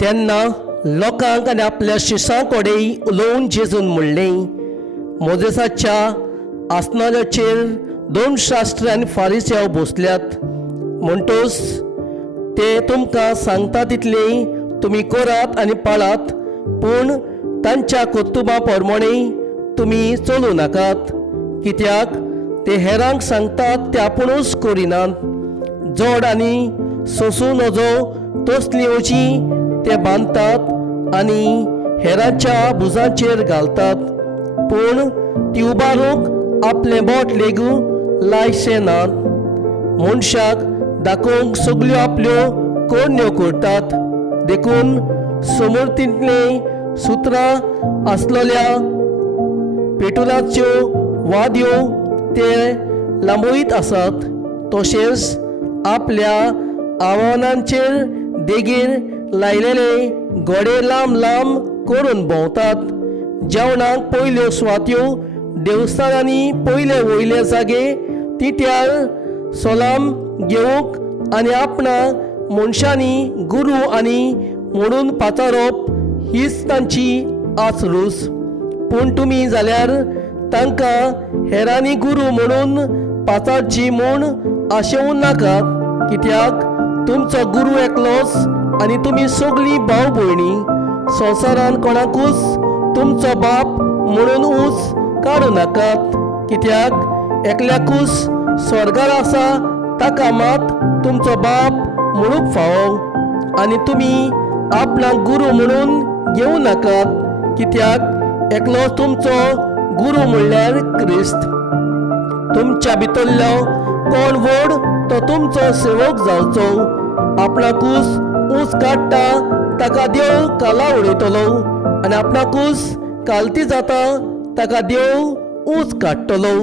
तेन्ना लोकांक आनी आपल्या शिष्यां कडेन उलोवन जेजून म्हणलें, मोजेसाच्या आसनाचेर 2 शास्त्री आनी फारिसेव बसल्यात. म्हणटोच ते तुमकां सांगता तितलें तुमी करात आनी पाळात, पूण तांच्या कुतुबा प्रमाणे तुमी चलूं नाकात. कित्याक ते हेरांक सांगतात ते आपुणूच करिनात. जोड आनी सोंसूं नजो तसली ओजी ते बांदतात आनी हेरांच्या भुजांचेर घालतात, पूण ती उबारूंक आपलें बोट लेगून लायशें नात. मनशाक दाखोवंक सगल्यो आपल्यो कोडण्यो करतात, देखून समृद्धींतले सुत्रां आसलेल्या पेटुलाच्यो वाद्यो ते लांबयत आसात. तशेंच आपल्या आव्हानांचेर देगेर लायलेले घोडे लांब लांब करून भोंवतात. जेवणाक पयल्यो सुवात्यो देवस्थानांनी पयले वयले जागे तिट्यार सोलाम घेवंक आनी आपणा मनशांनी गुरू आनी म्हणून पाचारप हीच तांची आसरूस. पूण तुमी जाल्यार तांकां हेरांनी गुरू म्हणून पाचारची म्हूण आशेवूं नाकात. कित्याक तुमचो गुरू एकलोच आनी तुमी सगळीं भाव भयणी. संवसारान कोणाकूच तुमचो बाप म्हणून उंच काडूं नाकात, कित्याक एकल्याकूच स्वर्गार आसा ताका मात तुमचो बाप म्हणूंक फावो. आनी तुमी आपणाक गुरू म्हणून घेवं नाकात, कित्याक एकलोच तुमचो गुरू म्हणल्यार क्रिस्त. तुमच्या भितरलो कोण व्हड तो तुमचो सेवक जावचो. आपणाकूच उंच काडटा ताका देव काला उडयतलो, आनी आपणाकूच कालती जाता ताका देव उंच काडटलो.